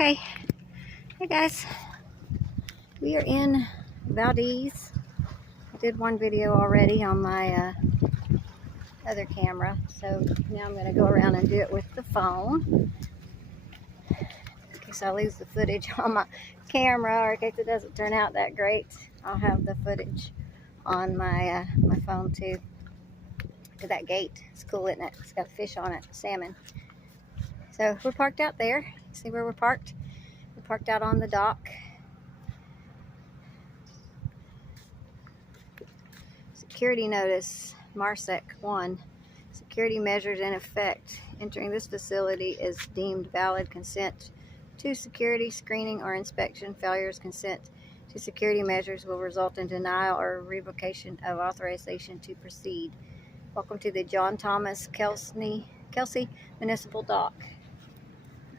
Okay, hey guys, we are in Valdez. I did one video already on my other camera, so now I'm going to go around and do it with the phone in case I lose the footage on my camera, or in case it doesn't turn out that great. I'll have the footage on my my phone too. Look at that gate, it's cool, isn't it? It's got a fish on it, salmon. So we're parked out there. See where we're parked? We're parked out on the dock. Security notice, MARSEC 1. Security measures in effect. Entering this facility is deemed valid consent to security screening or inspection. Failures consent to security measures will result in denial or revocation of authorization to proceed. Welcome to the John Thomas Kelsey Municipal Dock.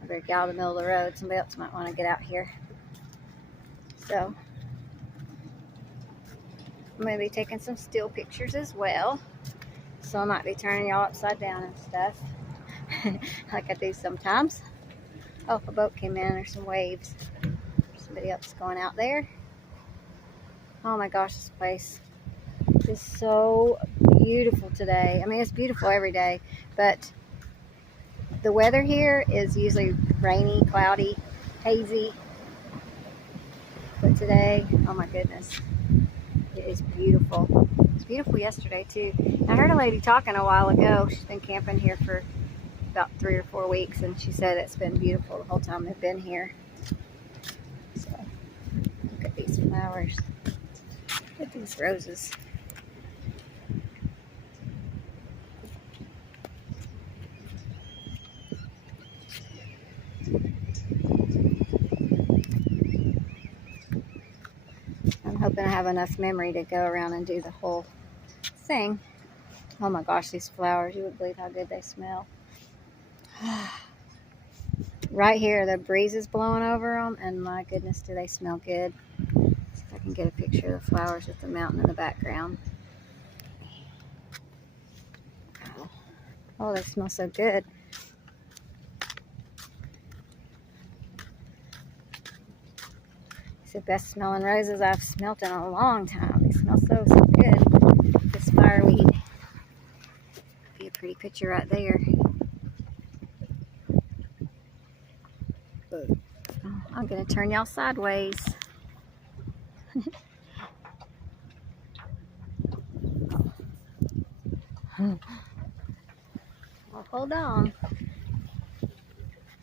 I better get out of the middle of the road. Somebody else might want to get out here. So I'm going to be taking some still pictures as well. So I might be turning y'all upside down and stuff. Like I do sometimes. Oh, a boat came in. There's some waves. Somebody else going out there. Oh my gosh, this place is so beautiful today. I mean, it's beautiful every day, but the weather here is usually rainy, cloudy, hazy. But today, oh my goodness, it is beautiful. It was beautiful yesterday too. I heard a lady talking a while ago. She's been camping here for about 3 or 4 weeks, and she said it's been beautiful the whole time they've been here. So look at these flowers. Look at these roses. I'm hoping I have enough memory to go around and do the whole thing. Oh my gosh, these flowers, you wouldn't believe how good they smell. Right here, the breeze is blowing over them, and my goodness, do they smell good. See if I can get a picture of the flowers with the mountain in the background. Oh, they smell so good. It's the best smelling roses I've smelt in a long time. They smell so good. This fireweed. Be a pretty picture right there. Oh, I'm going to turn y'all sideways. Well, hold on.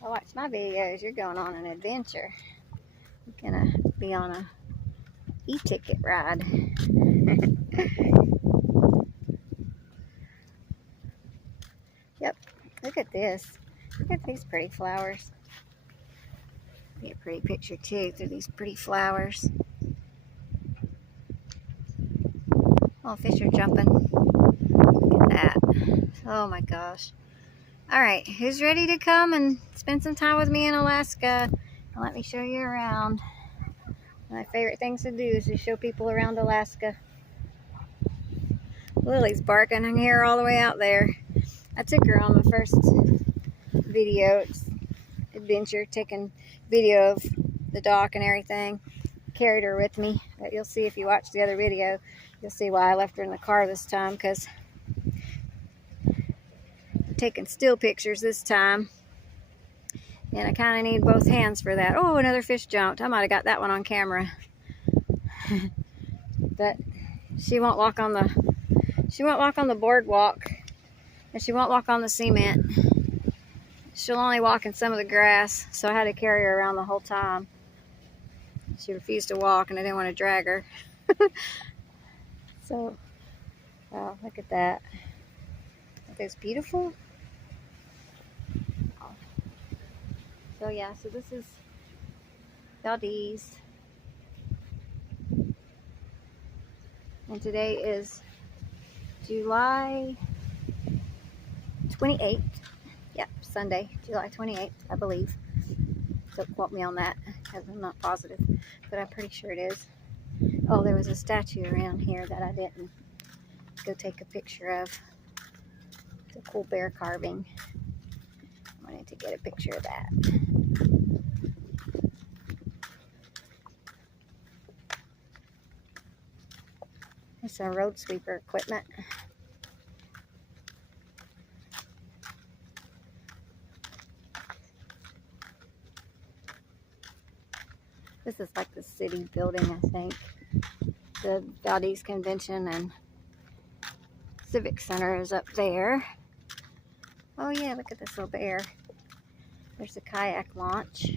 Watch my videos. You're going on an adventure. You're going to be on a e-ticket ride. Yep. Look at this. Look at these pretty flowers. Be a pretty picture too through these pretty flowers. Oh, fish are jumping. Look at that. Oh my gosh. Alright, who's ready to come and spend some time with me in Alaska? And let me show you around. My favorite things to do is to show people around Alaska. Lily's barking. I can hear her all the way out there. I took her on my first video adventure, taking video of the dock and everything. Carried her with me, but you'll see if you watch the other video, you'll see why I left her in the car this time, because I'm taking still pictures this time, and I kind of need both hands for that. Oh, another fish jumped. I might have got that one on camera. But she won't walk on the boardwalk, and she won't walk on the cement. She'll only walk in some of the grass, so I had to carry her around the whole time. She refused to walk, and I didn't want to drag her. So, wow, look at that. Aren't those beautiful? So yeah, so this is Valdez. And today is July 28th. Yep, Sunday, July 28th, I believe. Don't quote me on that, because I'm not positive, but I'm pretty sure it is. Oh, there was a statue around here that I didn't go take a picture of. It's a cool bear carving. I wanted to get a picture of that. some road sweeper equipment. This is like the city building, I think. The Valdez Convention and Civic Center is up there. Oh yeah, look at this little bear. There's a kayak launch.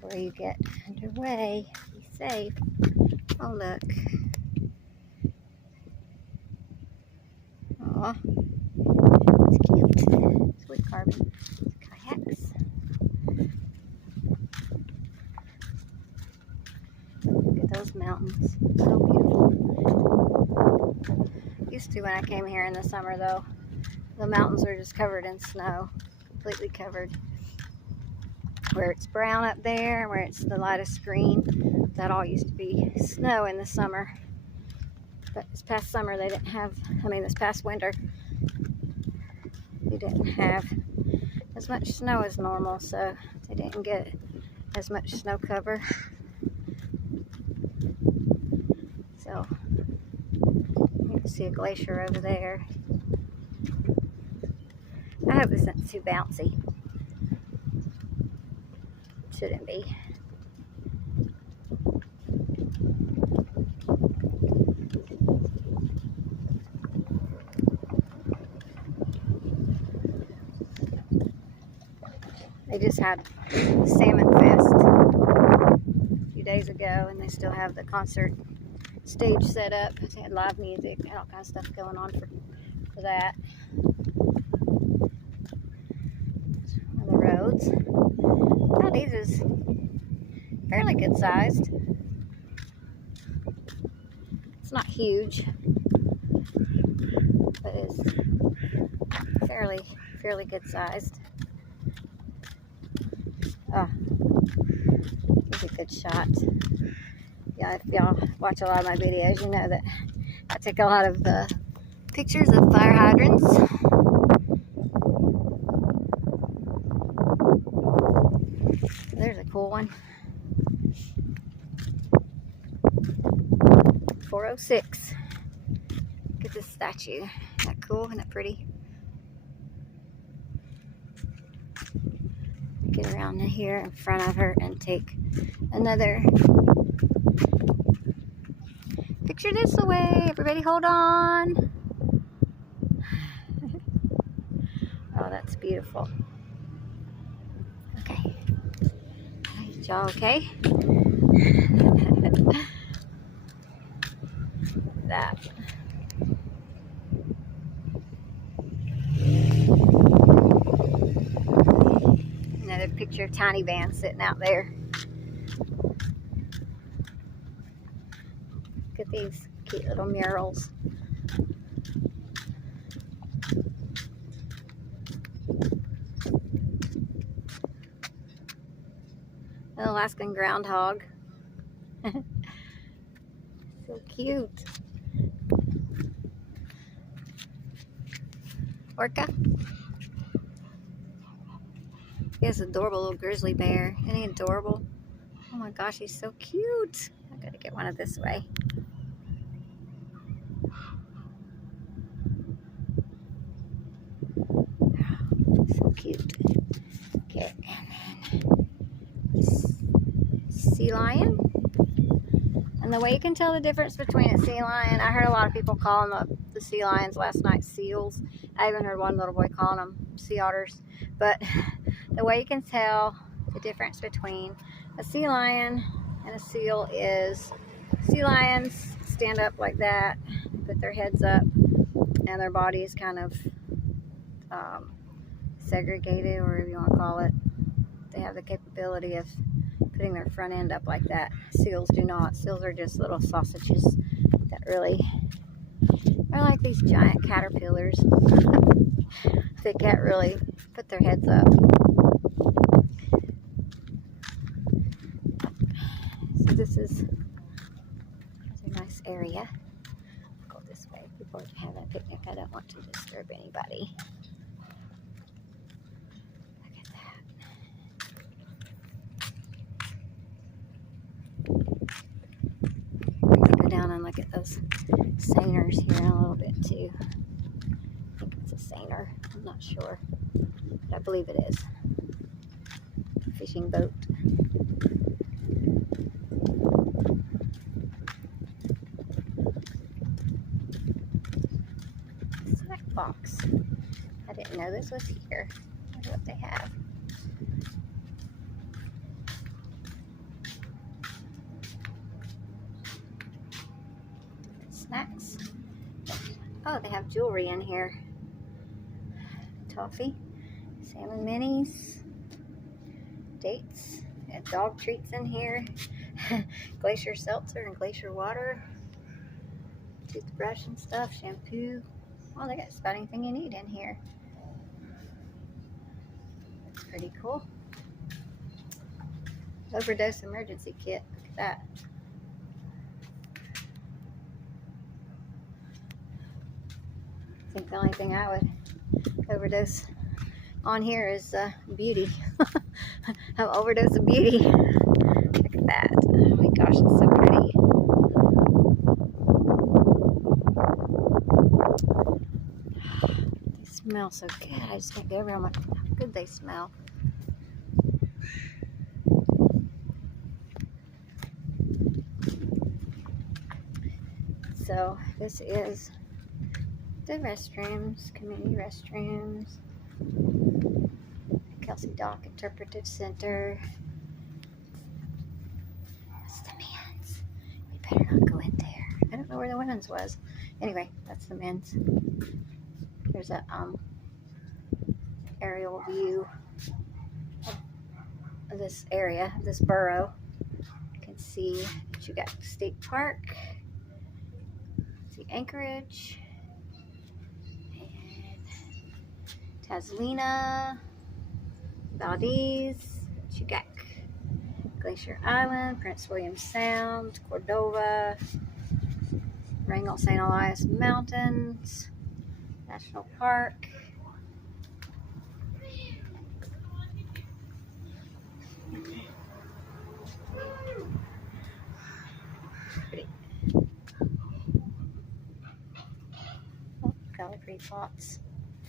Before you get underway, be safe. Oh look. Aw, it's cute. It's wood carving. It's kayaks. Look at those mountains. So beautiful. Used to when I came here in the summer though. The mountains are just covered in snow. Completely covered. Where it's brown up there, where it's the lightest green, that all used to be snow in the summer. But this past summer they didn't have, this past winter, they didn't have as much snow as normal, so they didn't get as much snow cover. So you can see a glacier over there. I hope this isn't too bouncy. Shouldn't be. They just had Salmon Fest a few days ago, and they still have the concert stage set up. They had live music and all kinds of stuff going on for that. On the roads. Valdez is fairly good sized. It's not huge, but it's fairly good sized. Oh, it's a good shot. Yeah, if y'all watch a lot of my videos, you know that I take a lot of pictures of fire hydrants. There's a cool one. 406. Look at this statue. Isn't that cool? Isn't that pretty? Get around here in front of her and take another picture this way. Everybody hold on. Oh, that's beautiful. Okay. Y'all okay? That. Another picture of Tiny Van sitting out there. Look at these cute little murals. An Alaskan groundhog. So cute. Orca. He has an adorable little grizzly bear. Isn't he adorable? Oh my gosh, he's so cute. I gotta get one of this way. So cute. Okay, and then sea lion. And the way you can tell the difference between a sea lion, I heard a lot of people calling the sea lions last night seals. I even heard one little boy calling them sea otters. But the way you can tell the difference between a sea lion and a seal is sea lions stand up like that, put their heads up, and their body is kind of segregated, or whatever you want to call it. They have the capability of putting their front end up like that. Seals do not. Seals are just little sausages that really are like these giant caterpillars. They can't really put their heads up. So this is a nice area. I'll go this way. People are having a picnic. I don't want to disturb anybody. Look at that. Go at those seiners here in a little bit too. I think it's a seiner. I'm not sure, but I believe it is. Fishing boat. Snack box. I didn't know this was here. I wonder what they have. Snacks. Oh, they have jewelry in here. Toffee, salmon minis, dates, and dog treats in here. Glacier seltzer and glacier water, toothbrush and stuff, shampoo. Oh, they got just about anything you need in here. That's pretty cool. Overdose emergency kit. Look at that. I think the only thing I would overdose on here is beauty. Have overdose of beauty. Look at that. Oh my gosh, it's so pretty. They smell so good. I just can't get over how good they smell. So this is the restrooms, community restrooms, Kelsey Dock Interpretive Center. That's the men's. We better not go in there. I don't know where the women's was. Anyway, that's the men's. There's a aerial view of this area, this borough. You can see that you got State Park, see Anchorage, Tazlina, Valdez, Chugach, Glacier Island, Prince William Sound, Cordova, Wrangell St. Elias Mountains, National Park. Pretty. Oh, gallery pots,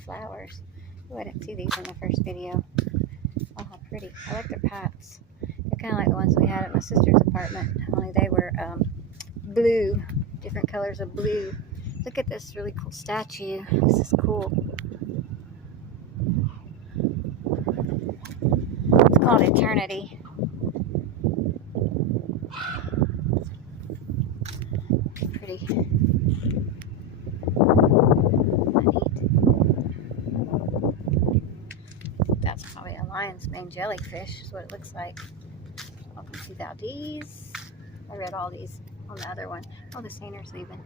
flowers. Oh, I didn't see these in the first video. Oh, how pretty. I like their pots. They're kind of like the ones we had at my sister's apartment, only they were blue, different colors of blue. Look at this really cool statue. This is cool. It's called Eternity. Pretty. That's probably a lion's mane jellyfish is what it looks like. Welcome to Valdez. I read all these on the other one. Oh, the seiner's leaving.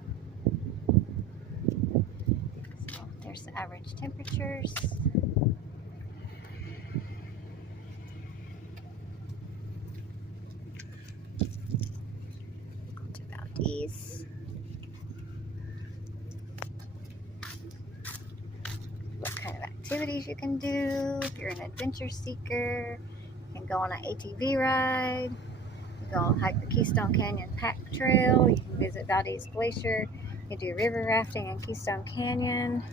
So there's the average temperatures. Welcome to Valdez. What kind of activities you can do if you're an adventure seeker. You can go on an ATV ride. You can go hike the Keystone Canyon Pack Trail. You can visit Valdez Glacier. You can do river rafting in Keystone Canyon.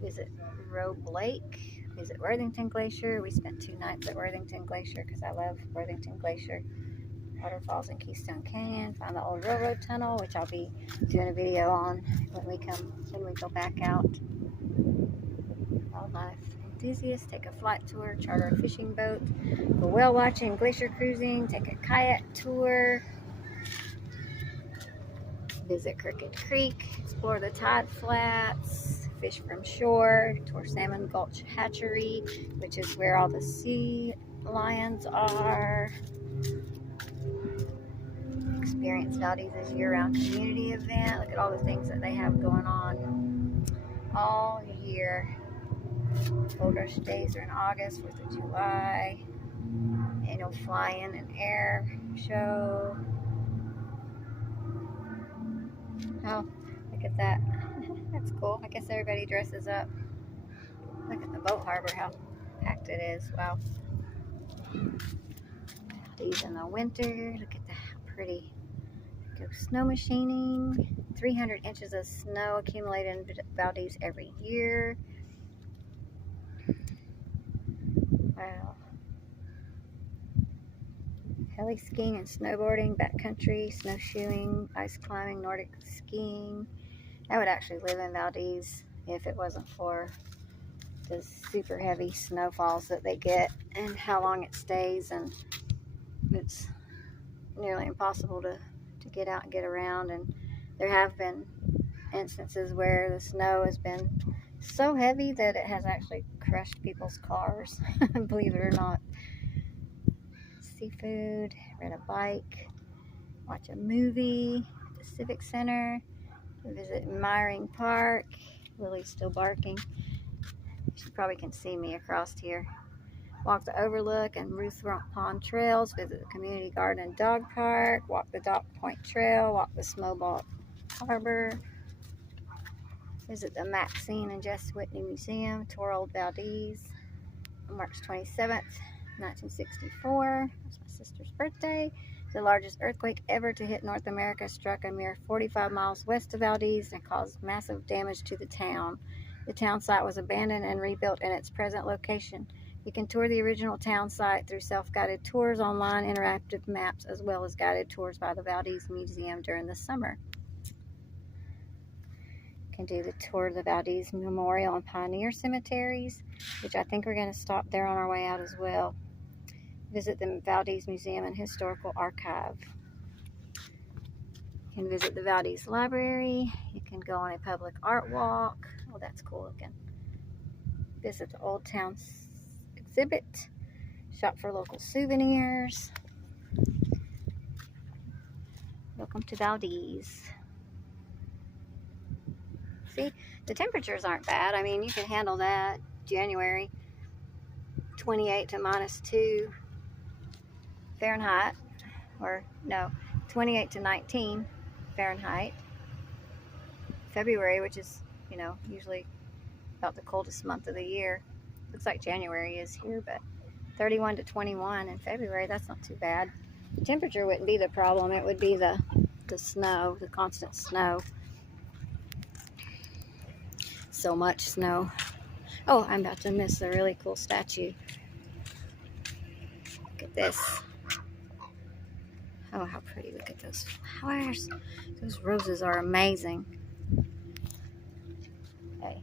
Visit Robe Lake. Visit Worthington Glacier. We spent 2 nights at Worthington Glacier because I love Worthington Glacier. Waterfalls in Keystone Canyon. Find the old railroad tunnel, which I'll be doing a video on when we go back out. Wildlife enthusiasts, take a flight tour, charter a fishing boat, go whale watching, glacier cruising, take a kayak tour, visit Crooked Creek, explore the tide flats, fish from shore, tour Salmon Gulch Hatchery, which is where all the sea lions are. Experience Valdez's year-round community event. Look at all the things that they have going on all year. Gold Rush Days are in August, 4th of July. Annual Fly-In and Air Show. Oh, look at that. That's cool. I guess everybody dresses up. Look at the boat harbor, how packed it is. Wow. These in the winter. Look at that, how pretty. Go snow machining. 300 inches of snow accumulated in Valdez every year. Wow. Heli skiing and snowboarding, backcountry, snowshoeing, ice climbing, Nordic skiing. I would actually live in Valdez if it wasn't for the super heavy snowfalls that they get and how long it stays, and it's nearly impossible to get out and get around. And there have been instances where the snow has been so heavy that it has actually crushed people's cars, believe it or not. Seafood, rent a bike, watch a movie at the Civic Center, visit Myring Park. Lily's still barking. She probably can see me across here. Walk the Overlook and Ruth Pond Trails, visit the Community Garden and Dog Park, walk the Dock Point Trail, walk the Snowball Harbor, visit the Maxine and Jess Whitney Museum, tour Old Valdez. On March 27th, 1964, that's my sister's birthday. The largest earthquake ever to hit North America struck a mere 45 miles west of Valdez and caused massive damage to the town. The town site was abandoned and rebuilt in its present location. You can tour the original town site through self-guided tours, online interactive maps, as well as guided tours by the Valdez Museum during the summer. You can do the tour of the Valdez Memorial and Pioneer Cemeteries, which I think we're going to stop there on our way out as well. Visit the Valdez Museum and Historical Archive. You can visit the Valdez Library. You can go on a public art walk. Oh, that's cool looking. Visit the Old Town exhibit. Shop for local souvenirs. Welcome to Valdez. See, the temperatures aren't bad. I mean, you can handle that. January, 28 to -2 Fahrenheit, or no, 28 to 19 Fahrenheit. February, which is, you know, usually about the coldest month of the year. Looks like January is here, but 31 to 21 in February, that's not too bad. The temperature wouldn't be the problem. It would be the snow, the constant snow. So much snow. Oh, I'm about to miss a really cool statue. Look at this. Oh, how pretty. Look at those flowers. Those roses are amazing. Okay.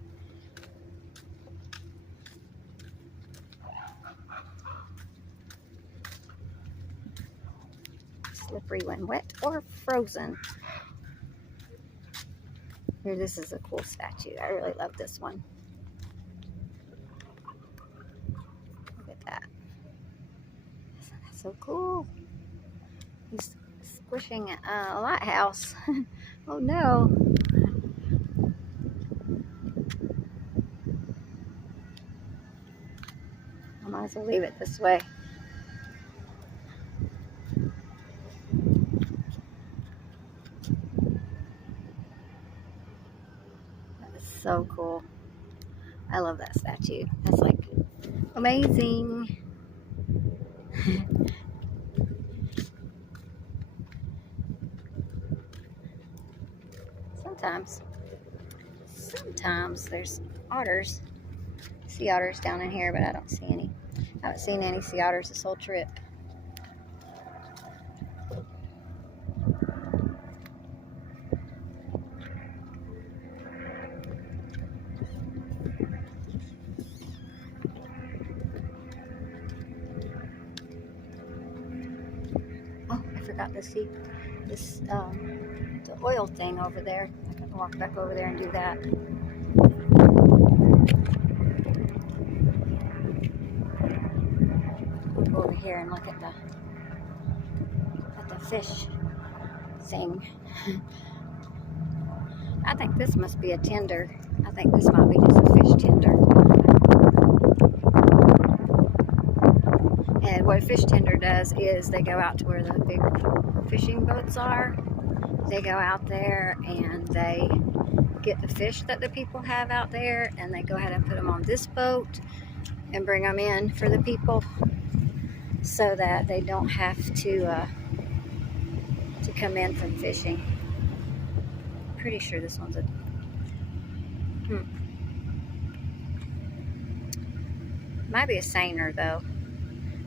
Slippery when wet or frozen. Here, this is a cool statue. I really love this one. Look at that. Isn't that so cool? He's squishing a lighthouse. Oh no. I might as well leave it this way. That is so cool. I love that statue. That's like amazing. Sometimes there's otters, sea otters down in here, but I don't see any. I haven't seen any sea otters this whole trip. Oh, I forgot to see this, the oil thing over there. I can walk back over there and do that. We'll go over here and look at the fish thing. I think this must be a tender. I think this might be just a fish tender. And what a fish tender does is they go out to where the big fishing boats are. They go out there and they get the fish that the people have out there, and they go ahead and put them on this boat and bring them in for the people. so that they don't have to come in from fishing. Pretty sure this one's a might be a seiner though,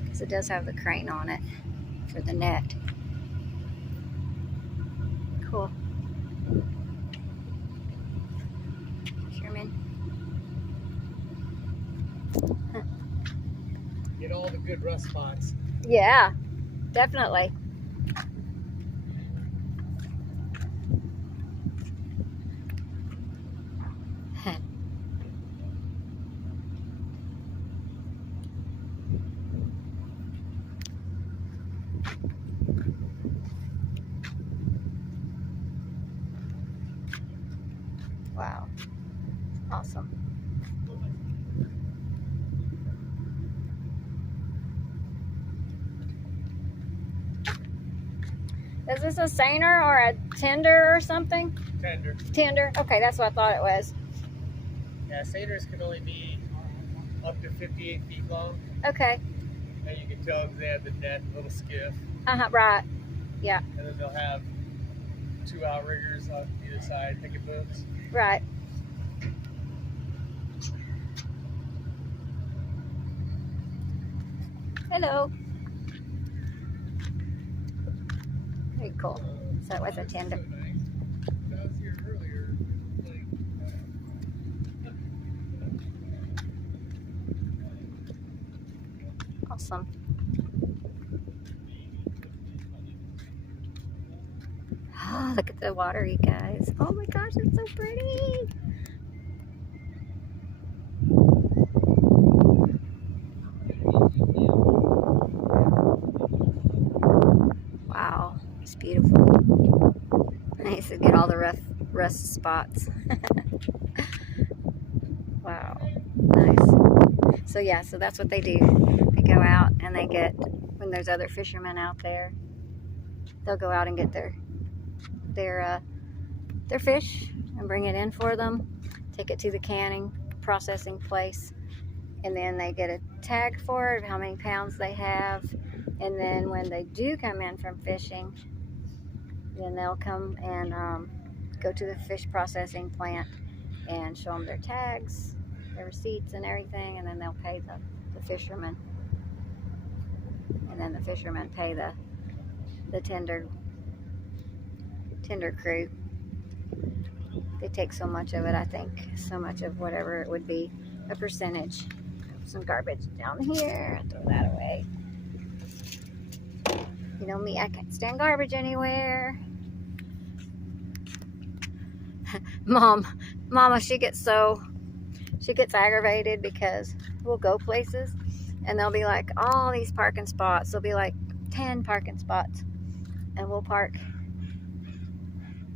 because it does have the crane on it for the net. Cool. Fisherman. Huh. Get all the good rust spots. Yeah, definitely. Wow, awesome. Is this a seiner or a tender or something? Tender. Tender? Okay, that's what I thought it was. Yeah, seiners can only be up to 58 feet long. Okay. And you can tell because they have the net, little skiff. Right. Yeah. And then they'll have 2 outriggers on either side, picket boats. Right. Hello. Very cool. So it was a tender. I was here earlier. Awesome. Oh, look at the water, you guys. Oh my gosh, it's so pretty. Wow, it's beautiful. Nice to get all the rust spots. Wow, nice. So yeah, so that's what they do. They go out and they get, when there's other fishermen out there, they'll go out and get their fish and bring it in for them, take it to the canning processing place, and then they get a tag for it, how many pounds they have, and then when they do come in from fishing, then they'll come and go to the fish processing plant and show them their tags, their receipts and everything, and then they'll pay the fishermen, and then the fishermen pay the tender crew. They take so much of it, I think, so much of whatever it would be, a percentage. Some garbage down here, throw that away. You know me, I can't stand garbage anywhere. Mama, she gets aggravated because we'll go places and there'll be like all these parking spots. There'll be like 10 parking spots, and we'll park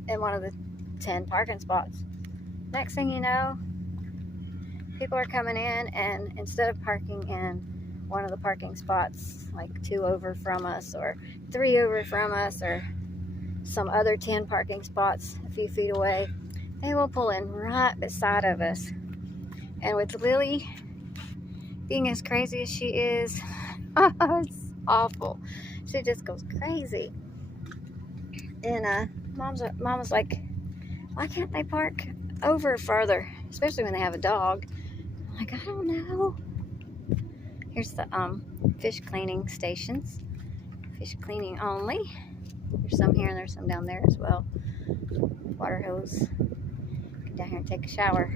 in one of the 10 parking spots. Next thing you know, people are coming in, and instead of parking in one of the parking spots like 2 over from us or 3 over from us or some other 10 parking spots a few feet away, they will pull in right beside of us. And with Lily being as crazy as she is, it's awful. She just goes crazy. And Mom's like, why can't they park over further, especially when they have a dog? I'm like, I don't know. Here's the fish cleaning stations. Fish cleaning only. There's some here and there's some down there as well. Water hose. Come down here and take a shower.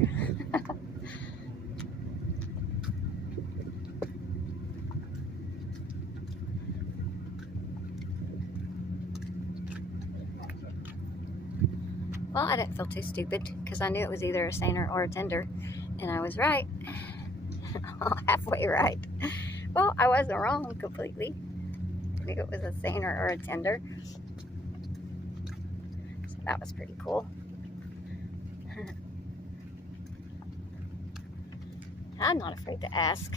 Well, I didn't feel too stupid because I knew it was either a seiner or a tender, and I was right. Halfway right. Well, I wasn't wrong completely. I knew it was a seiner or a tender. So that was pretty cool. I'm not afraid to ask,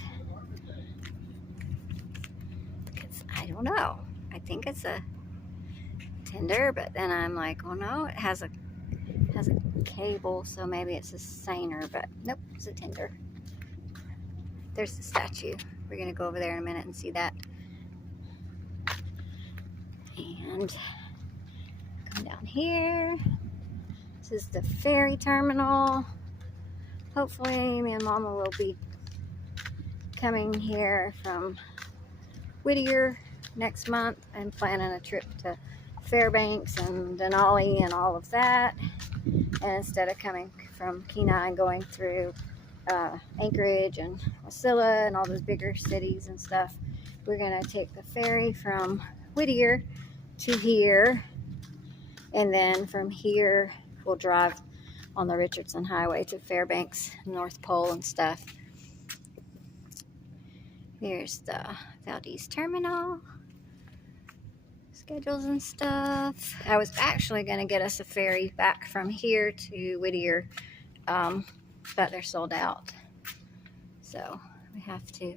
because I don't know. I think it's a tender, but then I'm like, well, no, it has a cable, so maybe it's a seiner, but nope, it's a tender. There's the statue. We're gonna go over there in a minute and see that. And come down here. This is the ferry terminal. Hopefully me and Mama will be coming here from Whittier next month and planning a trip to Fairbanks and Denali and all of that. And instead of coming from Kenai and going through Anchorage and Wasilla and all those bigger cities and stuff, we're going to take the ferry from Whittier to here, and then from here we'll drive on the Richardson Highway to Fairbanks, North Pole and stuff. Here's the Valdez terminal schedules and stuff. I was actually going to get us a ferry back from here to Whittier, but they're sold out. So we have to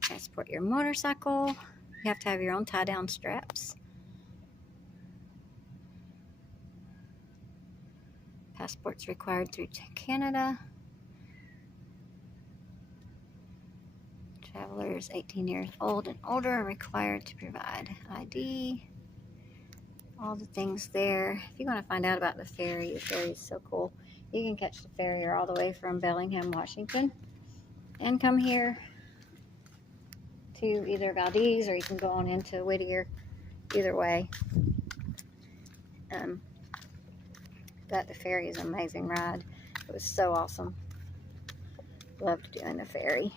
transport your motorcycle. You have to have your own tie-down straps. Passports required through Canada. Travelers 18 years old and older are required to provide ID. All the things there. If you want to find out about the ferry is so cool. You can catch the ferry all the way from Bellingham, Washington, and come here to either Valdez, or you can go on into Whittier. Either way. But the ferry is an amazing ride. It was so awesome. Loved doing the ferry.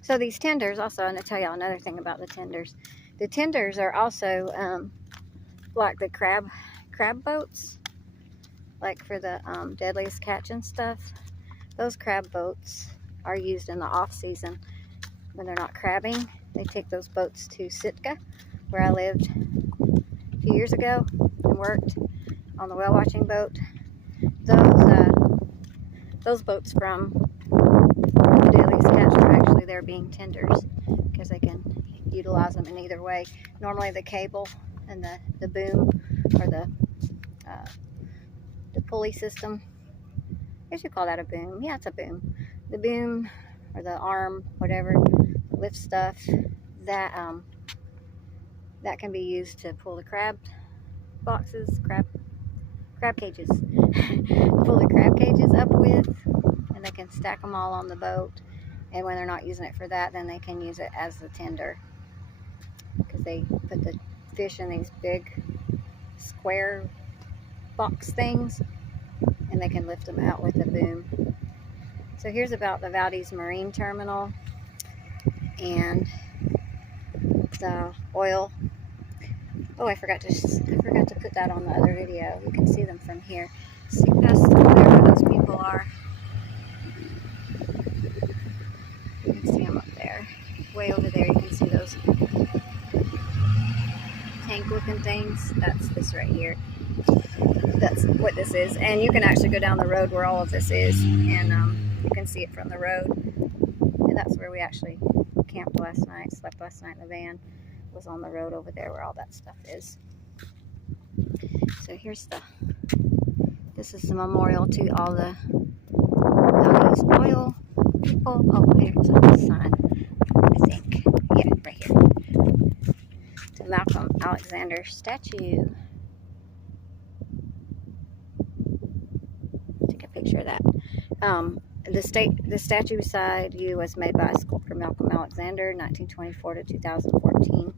So these tenders, also, I'm going to tell y'all another thing about the tenders. The tenders are also like the crab boats, like for the deadliest catch and stuff. Those crab boats are used in the off season when they're not crabbing. They take those boats to Sitka, where I lived a few years ago and worked on the whale watching boat. Those boats from the deadliest catch are actually there being tenders, because they can utilize them in either way. Normally the cable and the boom, or the pulley system, I guess you call that a boom. Yeah, it's a boom. The boom, or the arm, whatever, lift stuff, that can be used to pull the crab boxes, crab cages, pull the crab cages up with, and they can stack them all on the boat. And when they're not using it for that, then they can use it as the tender, because they put the fish in these big square box things, and they can lift them out with a boom. So here's about the Valdez Marine Terminal and the oil. Oh, I forgot to put that on the other video. You can see them from here. See past wherever those people are. You can see them up there. Way over there, you can see those tank-looking things. That's this right here. That's what this is. And you can actually go down the road where all of this is, and you can see it from the road. And that's where we actually camped last night, slept last night in the van. Was on the road over there where all that stuff is. So here's this is the memorial to all the Valdez oil people. Oh, here's a sign, I think. Yeah, right here. To Malcolm Alexander statue. Take a picture of that. The statue beside you was made by sculptor Malcolm Alexander, 1924 to 2014.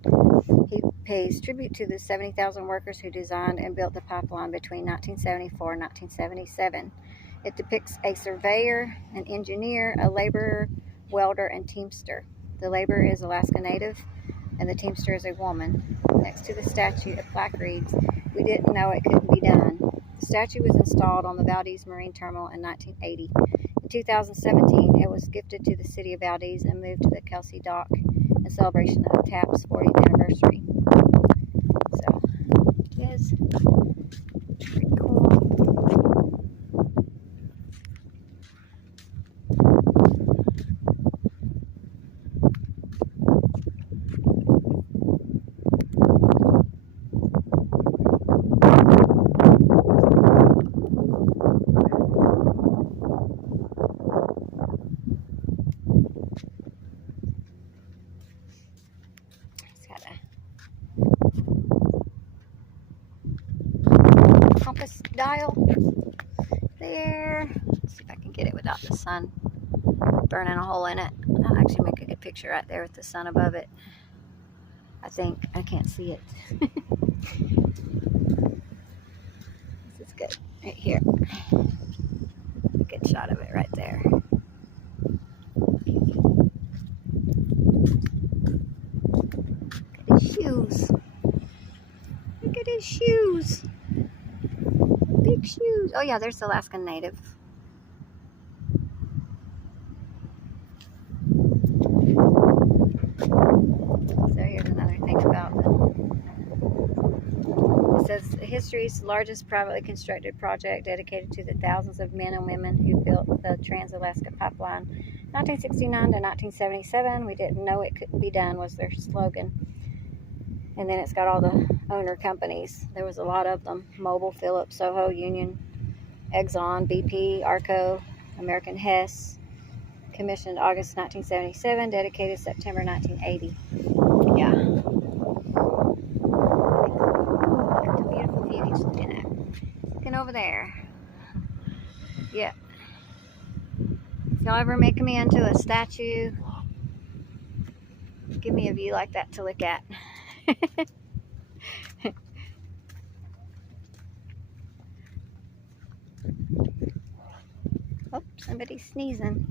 He pays tribute to the 70,000 workers who designed and built the pipeline between 1974 and 1977. It depicts a surveyor, an engineer, a laborer, welder, and teamster. The laborer is Alaska Native, and the teamster is a woman. Next to the statue, a plaque reads, "We didn't know it couldn't be done." The statue was installed on the Valdez Marine Terminal in 1980. In 2017, it was gifted to the city of Valdez and moved to the Kelsey Dock in celebration of TAP's 40th anniversary. So, it is pretty cool. compass dial there. Let's see if I can get it without the sun burning a hole in it. I'll actually make a good picture right there with the sun above it. I think. I can't see it. This is good. Right here. Good shot of it right there. Look at his shoes. Look at his shoes. Big shoes. Oh yeah, there's the Alaskan native. So here's another thing about them. It says history's largest privately constructed project dedicated to the thousands of men and women who built the Trans-Alaska Pipeline. 1969 to 1977, we didn't know it couldn't be done was their slogan. And then it's got all the owner companies. There was a lot of them. Mobil, Phillips, Soho, Union, Exxon, BP, Arco, American Hess. Commissioned August 1977, dedicated September 1980. Yeah. Look at the beautiful view he's looking at. Looking over there. Yeah. If y'all ever make me into a statue, give me a view like that to look at. Oh, somebody's sneezing.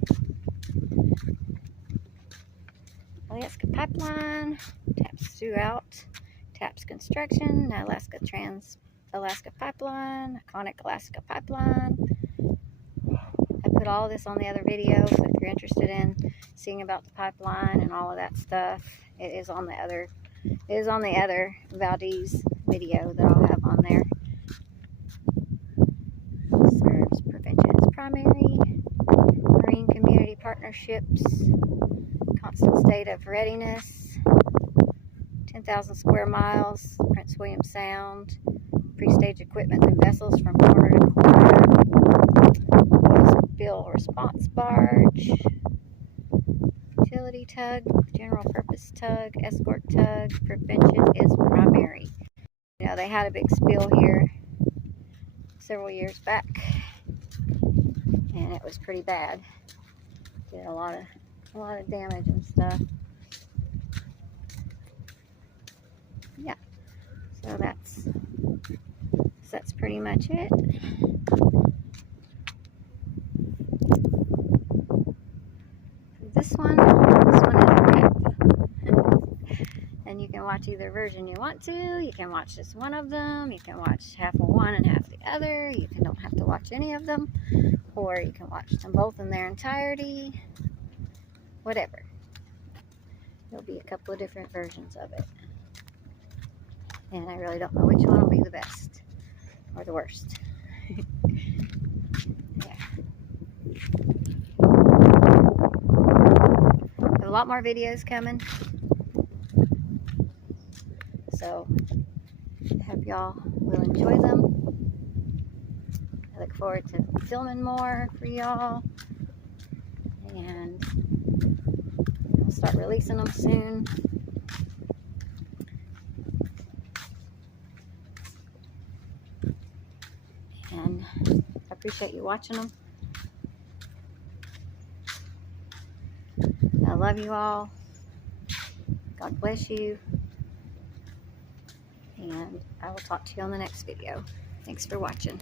Alaska Pipeline, taps throughout, taps construction, Alaska Trans-Alaska Pipeline, iconic Alaska Pipeline. I put all this on the other videos if you're interested in seeing about the pipeline and all of that stuff. It is on the other Valdez video that I'll have on there. Serves prevention as primary, marine community partnerships, constant state of readiness, 10,000 square miles, Prince William Sound, pre-stage equipment and vessels from corner to corner, oil spill response barge, utility tug, general purpose tug, escort tug, prevention is primary. You know, they had a big spill here several years back, and it was pretty bad. Did a lot of damage and stuff. Yeah, so that's pretty much it. This one is a wrap. And you can watch either version you want to. You can watch just one of them. You can watch half of one and half the other. You don't have to watch any of them, or you can watch them both in their entirety. Whatever. There'll be a couple of different versions of it. And I really don't know which one will be the best or the worst. Yeah. I have a lot more videos coming. So I hope y'all will enjoy them. I look forward to filming more for y'all. And I'll start releasing them soon. And I appreciate you watching them. I love you all. God bless you. And I will talk to you on the next video. Thanks for watching.